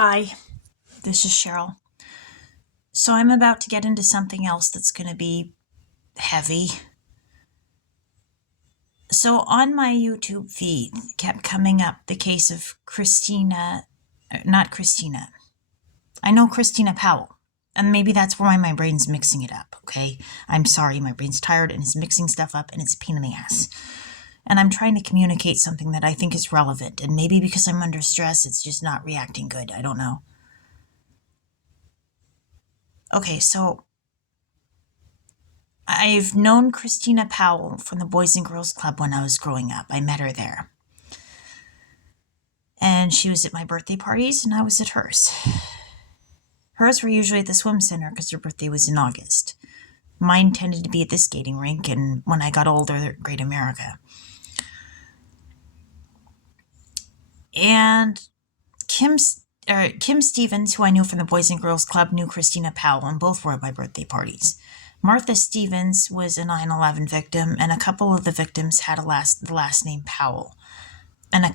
Hi, this is Cheryl. So I'm about to get into something else that's going to be heavy. So on my YouTube feed kept coming up the case of not Christina. I know Christina Powell. And maybe that's why my brain's mixing it up, okay? I'm sorry, my brain's tired and it's mixing stuff up and it's a pain in the ass. And I'm trying to communicate something that I think is relevant. And maybe because I'm under stress, it's just not reacting good. I don't know. Okay, so I've known Christina Powell from the Boys and Girls Club when I was growing up. I met her there. And she was at my birthday parties, and I was at hers. Hers were usually at the swim center because her birthday was in August. Mine tended to be at the skating rink, and when I got older, at Great America. And Kim Stevens, who I knew from the Boys and Girls Club, knew Christina Powell, and both were at my birthday parties. Martha Stevens was a 9/11 victim, and a couple of the victims had the last name Powell, and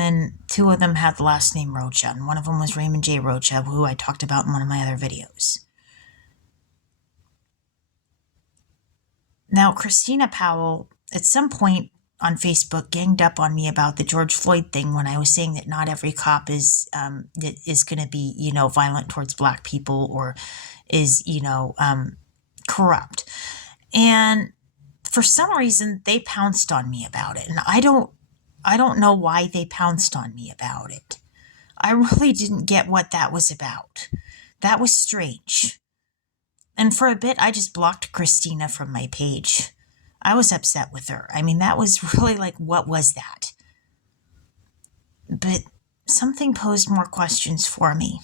then two of them had the last name Rocha, and one of them was Raymond J. Rocha, who I talked about in one of my other videos. Now, Christina Powell, at some point on Facebook, ganged up on me about the George Floyd thing when I was saying that not every cop is going to be, violent towards Black people or is, corrupt. And for some reason, they pounced on me about it. And I don't know why they pounced on me about it. I really didn't get what that was about. That was strange. And for a bit, I just blocked Christina from my page. I was upset with her. I mean, that was really like, what was that? But something posed more questions for me.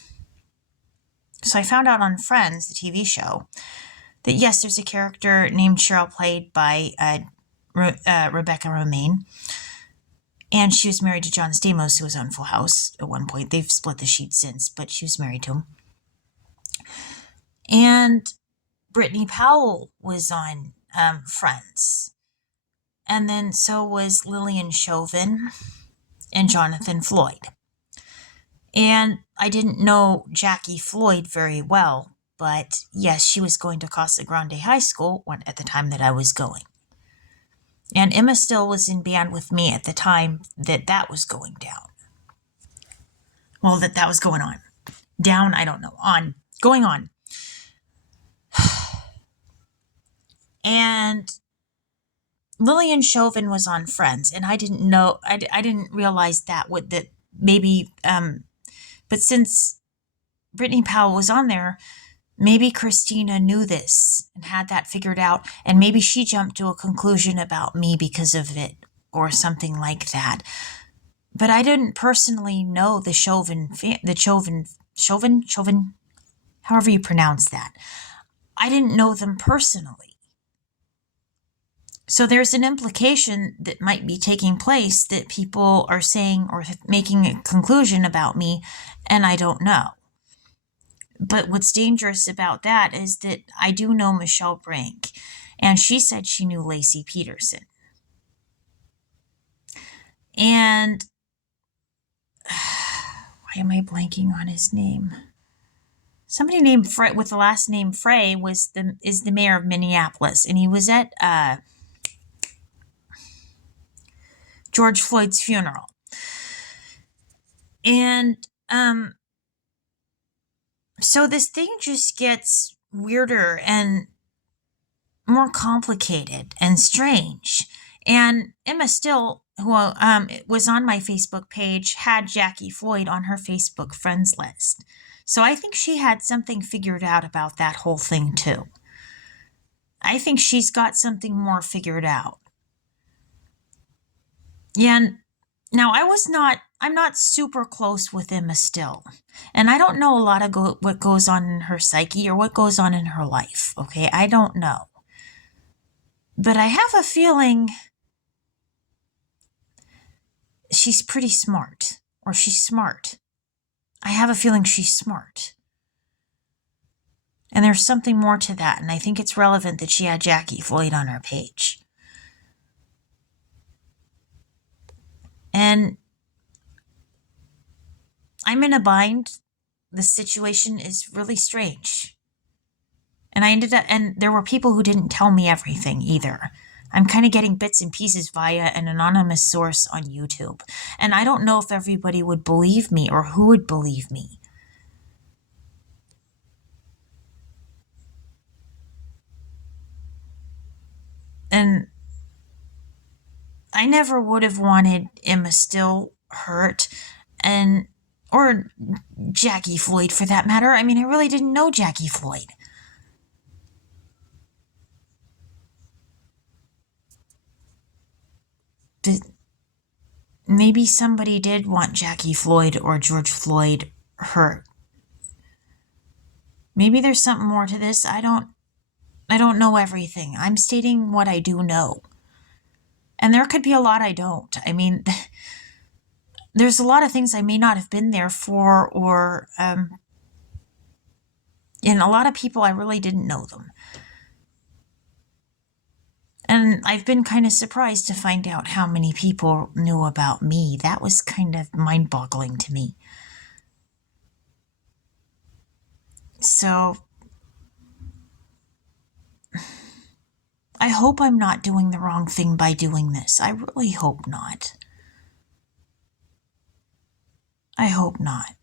So I found out on Friends, the TV show, that yes, there's a character named Cheryl played by Rebecca Romaine. And she was married to John Stamos, who was on Full House at one point. They've split the sheet since, but she was married to him. And Brittany Powell was on Friends. And then so was Lillian Chauvin and Jonathan Floyd. And I didn't know Jackie Floyd very well, but yes, she was going to Casa Grande High School at the time that I was going. And Emma Still was in band with me at the time that was going down. Well, that was going on. Down, I don't know. Going on. And Lillian Chauvin was on Friends, and I didn't know, I didn't realize that maybe, but since Brittany Powell was on there, maybe Christina knew this and had that figured out, and maybe she jumped to a conclusion about me because of it, or something like that. But I didn't personally know the Chauvin, however you pronounce that. I didn't know them personally. So there's an implication that might be taking place that people are saying or making a conclusion about me, and I don't know. But what's dangerous about that is that I do know Michelle Brink, and she said she knew Lacey Peterson. And why am I blanking on his name? Somebody named Frey with the last name Frey is the mayor of Minneapolis, and he was at George Floyd's funeral. And so this thing just gets weirder and more complicated and strange. And Emma Still, who was on my Facebook page, had Jackie Floyd on her Facebook friends list. So I think she had something figured out about that whole thing too. I think she's got something more figured out. Yeah, and now I'm not super close with Emma Still. And I don't know a lot of what goes on in her psyche or what goes on in her life, okay? I don't know. But I have a feeling she's pretty smart, or she's smart. I have a feeling she's smart. And there's something more to that, and I think it's relevant that she had Jackie Floyd on her page. And I'm in a bind the situation is really strange. And I ended up, and there were people who didn't tell me everything either. I'm kind of getting bits and pieces via an anonymous source on YouTube. And I don't know if everybody would believe me or who would believe me. And I never would have wanted Emma Still hurt, and or Jackie Floyd for that matter. I mean, I really didn't know Jackie Floyd. But maybe somebody did want Jackie Floyd or George Floyd hurt. Maybe there's something more to this. I don't know everything. I'm stating what I do know. And there could be a lot I don't. I mean, there's a lot of things I may not have been there for, or and a lot of people I really didn't know them. And I've been kind of surprised to find out how many people knew about me. That was kind of mind-boggling to me. So I hope I'm not doing the wrong thing by doing this. I really hope not. I hope not.